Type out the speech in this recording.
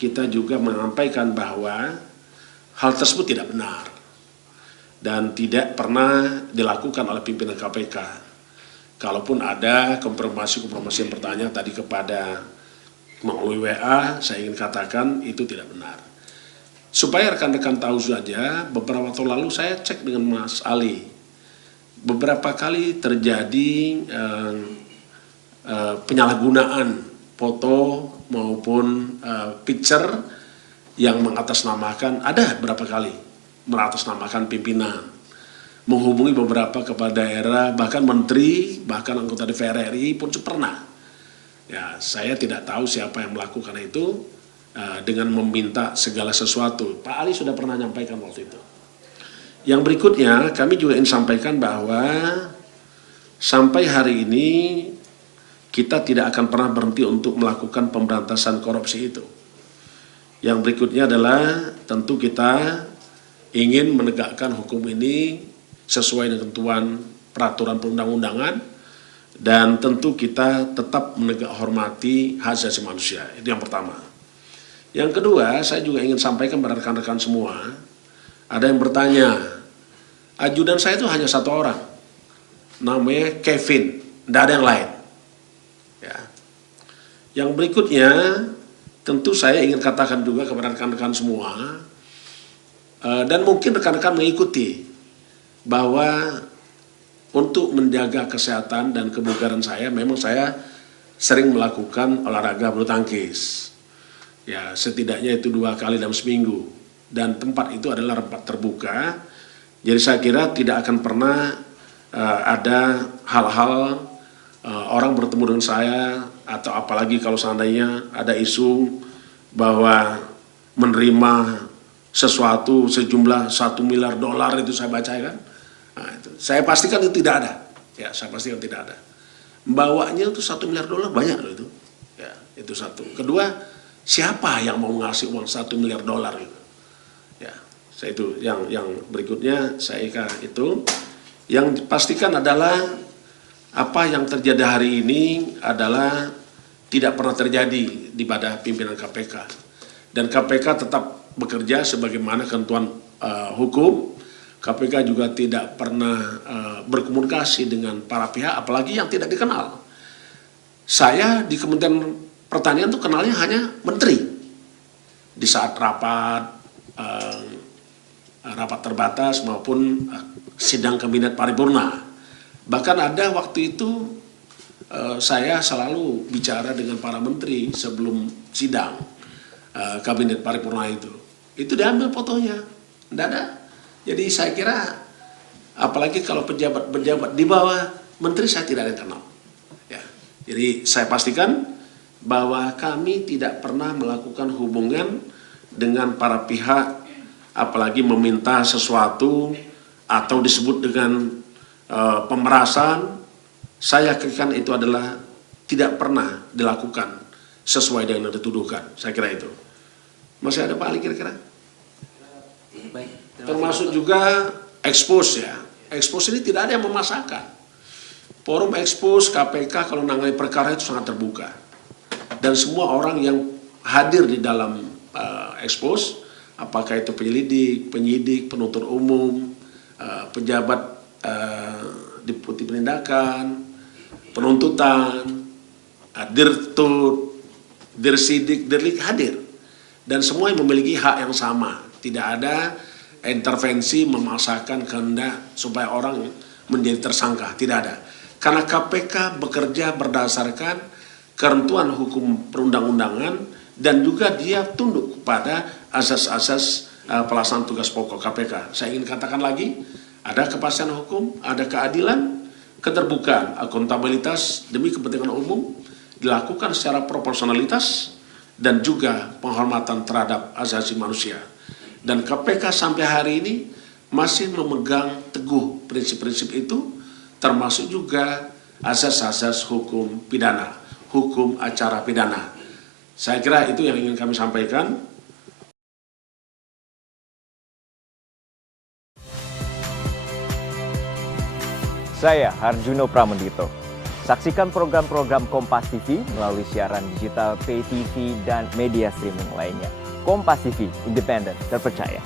kita juga menyampaikan bahwa hal tersebut tidak benar dan tidak pernah dilakukan oleh pimpinan KPK. Kalaupun ada konfirmasi yang bertanya tadi kepada melalui WA, saya ingin katakan itu tidak benar. Supaya rekan-rekan tahu saja, beberapa waktu lalu saya cek dengan Mas Ali. Beberapa kali terjadi penyalahgunaan foto maupun picture yang mengatasnamakan, ada berapa kali mengatasnamakan pimpinan, menghubungi beberapa kepala daerah, bahkan menteri, bahkan anggota DPR RI pun pernah. Ya, saya tidak tahu siapa yang melakukan itu dengan meminta segala sesuatu. Pak Ali sudah pernah menyampaikan waktu itu. Yang berikutnya, kami juga ingin sampaikan bahwa sampai hari ini kita tidak akan pernah berhenti untuk melakukan pemberantasan korupsi itu. Yang berikutnya adalah tentu kita ingin menegakkan hukum ini sesuai dengan ketentuan peraturan perundang-undangan, dan tentu kita tetap menegak hormati hak asasi manusia. Itu yang pertama. Yang kedua, saya juga ingin sampaikan pada rekan-rekan semua, ada yang bertanya, ajudan saya itu hanya satu orang, namanya Kevin, tidak ada yang lain. Ya. Yang berikutnya, tentu saya ingin katakan juga kepada rekan-rekan semua, dan mungkin rekan-rekan mengikuti, bahwa untuk menjaga kesehatan dan kebugaran saya, memang saya sering melakukan olahraga bulu tangkis. Ya, setidaknya itu 2 kali dalam seminggu. Dan tempat itu adalah tempat terbuka. Jadi saya kira tidak akan pernah ada hal-hal orang bertemu dengan saya, atau apalagi kalau seandainya ada isu bahwa menerima sesuatu sejumlah $1 miliar itu saya baca kan. Nah, itu. Saya pastikan itu tidak ada. Ya, saya pastikan tidak ada. Bawanya itu $1 miliar banyak loh itu. Ya, itu satu. Kedua, siapa yang mau ngasih uang $1 miliar itu? Ya, saya itu yang berikutnya saya itu yang dipastikan adalah apa yang terjadi hari ini adalah tidak pernah terjadi di pada pimpinan KPK, dan KPK tetap bekerja sebagaimana ketentuan hukum. KPK juga tidak pernah berkomunikasi dengan para pihak, apalagi yang tidak dikenal. Saya di Kementerian Pertanian itu kenalnya hanya menteri. Di saat rapat terbatas maupun sidang kabinet paripurna. Bahkan ada waktu itu saya selalu bicara dengan para menteri sebelum sidang kabinet paripurna itu. Itu diambil fotonya, tidak ada. Jadi saya kira, apalagi kalau pejabat-pejabat di bawah menteri, saya tidak ada yang kenal. Ya. Jadi saya pastikan bahwa kami tidak pernah melakukan hubungan dengan para pihak, apalagi meminta sesuatu atau disebut dengan pemerasan. Saya yakin itu adalah tidak pernah dilakukan sesuai dengan yang dituduhkan. Saya kira itu. Masih ada Pak Ali kira-kira? Baik. Termasuk juga expose ya. Expose ini tidak ada yang memasakkan. Forum expose KPK kalau menangani perkara itu sangat terbuka. Dan semua orang yang hadir di dalam expose, apakah itu penyelidik, penyidik, penuntut umum, pejabat deputi penindakan, penuntutan, dirtut, dirsidik, dirlik hadir. Dan semua yang memiliki hak yang sama. Tidak ada intervensi memaksakan kehendak supaya orang menjadi tersangka, tidak ada. Karena KPK bekerja berdasarkan ketentuan hukum perundang-undangan, dan juga dia tunduk kepada asas-asas pelaksanaan tugas pokok KPK. Saya ingin katakan lagi, ada kepastian hukum, ada keadilan, keterbukaan, akuntabilitas demi kepentingan umum, dilakukan secara proporsionalitas, dan juga penghormatan terhadap asasi manusia. Dan KPK sampai hari ini masih memegang teguh prinsip-prinsip itu, termasuk juga asas-asas hukum pidana, hukum acara pidana. Saya kira itu yang ingin kami sampaikan. Saya Harjuno Pramendito. Saksikan program-program Kompas TV melalui siaran digital, pay TV, dan media streaming lainnya. Kompas TV, independen, terpercaya.